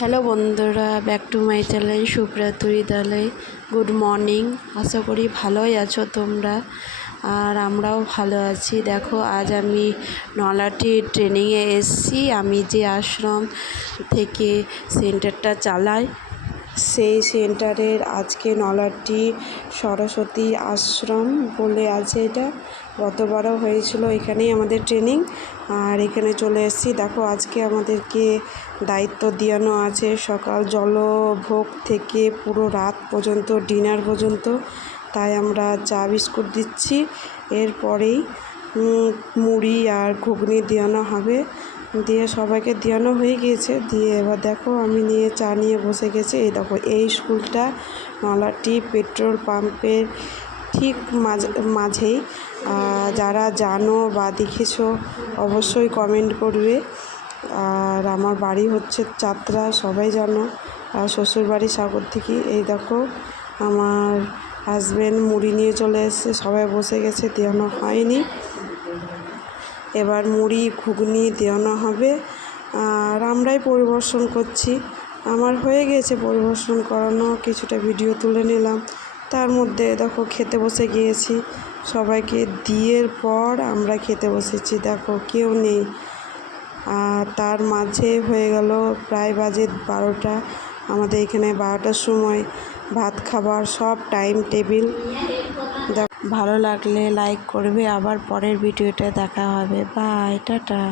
Hello বন্ধুরা, back to my channel Subrata Hriday. Good morning. আশা করি ভালোই আছো তোমরা, আর আমরাও ভালো আছি। দেখো, আজ আমি নলাটি ট্রেনিংয়ে এসেছি। আমি যে আশ্রম থেকে সেন্টারটা চালাই, সেই সেন্টারের আজকে নলাটি সরস্বতী আশ্রম বলে আছে। এটা গতবারও হয়েছিল, এখানেই আমাদের ট্রেনিং। আর এখানে চলে এসেছি। দেখো, আজকে আমাদেরকে দায়িত্ব দেওয়ানো আছে সকাল জলভোগ থেকে পুরো রাত পর্যন্ত, ডিনার পর্যন্ত। তাই আমরা চা বিস্কুট দিচ্ছি। এরপরেই মুড়ি আর ঘুগনি দেওয়ানো হবে। দিয়ে সবাইকে দেওয়ানো হয়ে গিয়েছে। দিয়ে এবার দেখো, আমি চা নিয়ে বসে গেছি। এই দেখো, এই স্কুলটা নলাটি পেট্রোল পাম্পের ঠিক মাঝেই। যারা জানো বা দেখেছো অবশ্যই কমেন্ট করবে। আর আমার বাড়ি হচ্ছে চাতরা, সবাই জানো। আর শ্বশুরবাড়ি সাগরদিঘি। এই দেখো, আমার হাজব্যান্ড মুড়ি নিয়ে চলে এসেছে, সবাই বসে গেছে, দেওয়ানো হয়নি। এবার মুড়ি ঘুগনি দেওয়ানো হবে, আর আমরাই পরিবেশন করছি। আমার হয়ে গেছে পরিবেশন করানো, কিছুটা ভিডিও তুলে নিলাম। তার মধ্যে দেখো, খেতে বসে গিয়েছি। সবাইকে দিয়ের পর আমরা খেতে বসেছি। দেখো, কেউ নেই। আর তার মাঝে হয়ে গেল প্রায় বাজে 12টা। আমাদের এখানে 12টার সময় ভাত খাবার সব টাইম টেবিল। ভালো লাগলে লাইক করবে। আবার পরের ভিডিওটা দেখা হবে। Bye, tata.